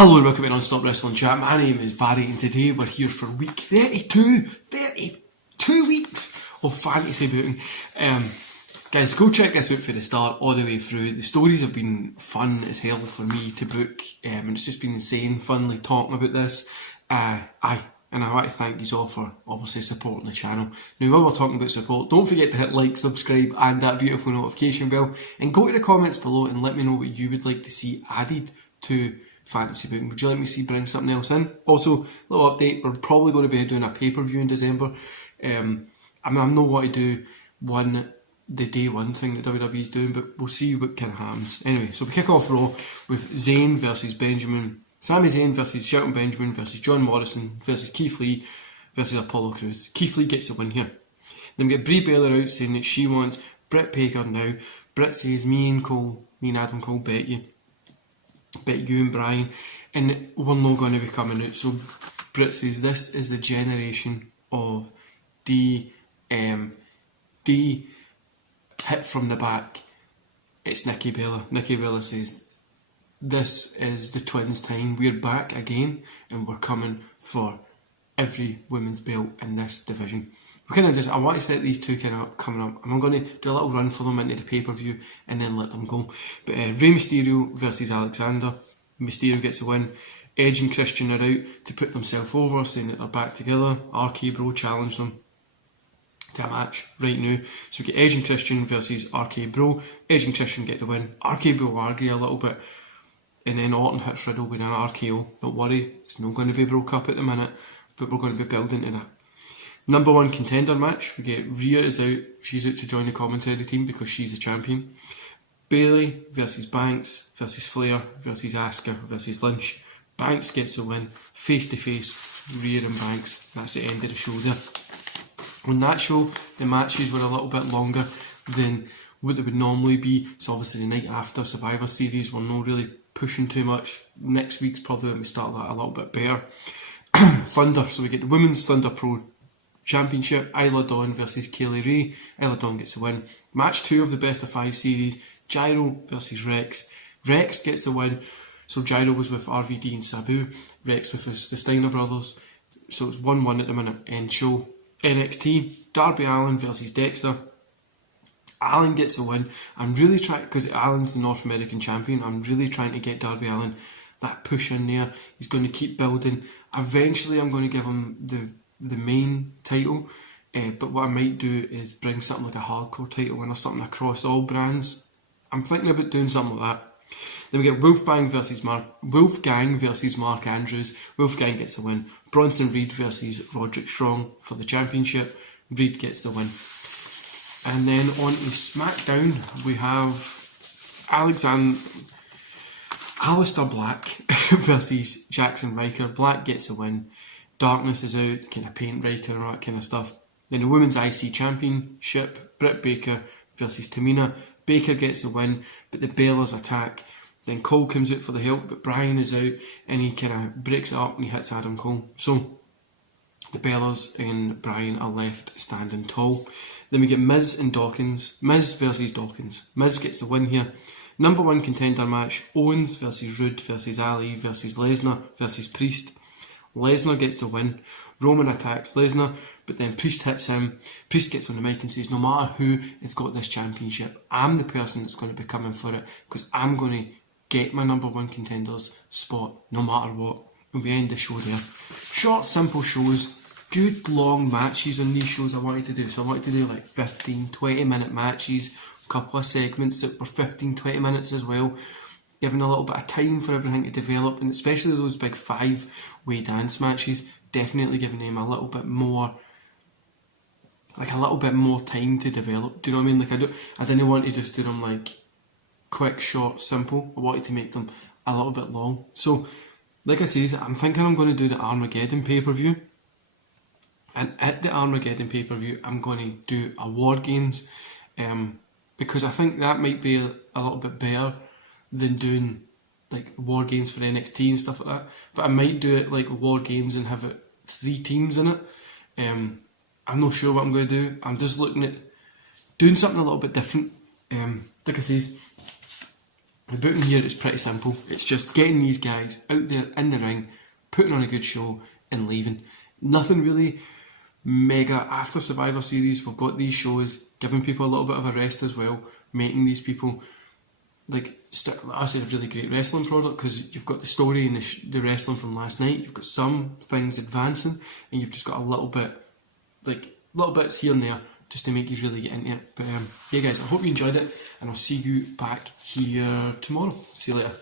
Hello and welcome to Non-Stop Wrestling Chat. My name is Barry and today we're here for week 32. 32 weeks of fantasy booking. Guys, go check this out for the start all the way through. The stories have been fun as hell for me to book, and it's just been insane funly talking about this. And I want to thank you all for obviously supporting the channel. Now, while we're talking about support, don't forget to hit like, subscribe and that beautiful notification bell, and go to the comments below and let me know what you would like to see added to fantasy booking. Would you like me to see bring something else in? Also, little update, we're probably going to be doing a pay-per-view in December. I'm not going to do the day one thing that WWE's doing, but we'll see what kind of happens. Anyway, so we kick off Raw with Zayn versus Benjamin. Sami Zayn versus Shelton Benjamin versus John Morrison versus Keith Lee versus Apollo Crews. Keith Lee gets the win here. Then we get Brie Bella out saying that she wants Britt Baker now. Britt says, me and Adam Cole bet you and Brian, and we're not going to be coming out. So Britt says this is the generation of D hit from the back. It's Nikki Bella. Nikki Bella says this is the twins' time. We're back again and we're coming for every women's belt in this division. I want to set these two coming up. I'm going to do a little run for them into the pay-per-view and then let them go. But Rey Mysterio versus Alexander. Mysterio gets a win. Edge and Christian are out to put themselves over, saying that they're back together. RK Bro challenged them to a match right now. So we get Edge and Christian versus RK Bro. Edge and Christian get the win. RK Bro argue a little bit, and then Orton hits Riddle with an RKO. Don't worry, it's not going to be broke up at the minute, but we're going to be building to that. Number one contender match, we get Rhea is out. She's out to join the commentary team because she's the champion. Bayley versus Banks versus Flair versus Asuka versus Lynch. Banks gets the win, face to face, Rhea and Banks. That's the end of the show there. On that show, the matches were a little bit longer than what they would normally be. It's obviously the night after Survivor Series. We're not really pushing too much. Next week's probably when we start that a little bit better. Thunder, so we get the Women's Thunder Pro Championship, Isla Dawn versus Kaylee Ray. Isla Dawn gets the win. Match 2 of the best of 5 series, Gyro versus Rex. Rex gets the win. So Gyro was with RVD and Sabu. Rex with the Steiner brothers. So it's 1-1 at the minute. End show. NXT, Darby Allin versus Dexter. Allin gets the win. I'm really trying, because Allin's the North American champion, I'm really trying to get Darby Allin that push in there. He's going to keep building. Eventually I'm going to give him the main title, but what I might do is bring something like a hardcore title win or something across all brands. I'm thinking about doing something like that. Then we get Wolfgang versus Mark Andrews. Wolfgang gets the win. Bronson Reed versus Roderick Strong for the championship. Reed gets the win. And then on to SmackDown, we have Aleister Black versus Jackson Ryker. Black gets the win. Darkness is out, kind of paint Ryker and all that kind of stuff. Then the Women's IC Championship, Britt Baker versus Tamina. Baker gets the win, but the Bellas attack. Then Cole comes out for the help, but Brian is out, and he kind of breaks it up and he hits Adam Cole. So the Bellas and Brian are left standing tall. Then we get Miz and Dawkins. Miz versus Dawkins. Miz gets the win here. Number one contender match, Owens versus Rude versus Ali versus Lesnar versus Priest. Lesnar gets the win. Roman attacks Lesnar, but then Priest hits him. Priest gets on the mic and says, no matter who has got this championship, I'm the person that's going to be coming for it, because I'm going to get my number one contender's spot no matter what. And we end the show there. Short, simple shows. Good long matches on these shows I wanted to do. So I wanted to do like 15-20 minute matches, a couple of segments that were 15-20 minutes as well, giving a little bit of time for everything to develop, and especially those big 5-way dance matches, definitely giving them a little bit more time to develop. Do you know what I mean? Like I didn't want to just do them like quick, short, simple. I wanted to make them a little bit long. So, like I says, I'm thinking I'm going to do the Armageddon pay-per-view. And at the Armageddon pay-per-view, I'm going to do a War Games, because I think that might be a little bit better than doing like War Games for NXT and stuff like that. But I might do it like War Games and have it 3 teams in it. I'm not sure what I'm going to do. I'm just looking at doing something a little bit different. Like I says, The booking here is pretty simple. It's just getting these guys out there in the ring, putting on a good show and leaving. Nothing really mega after Survivor Series. We've got these shows, giving people a little bit of a rest as well, making these people like I say a really great wrestling product, because you've got the story and the wrestling from last night, you've got some things advancing, and you've just got a little bit, like little bits here and there just to make you really get into it. But yeah guys, I hope you enjoyed it, and I'll see you back here tomorrow. See you later.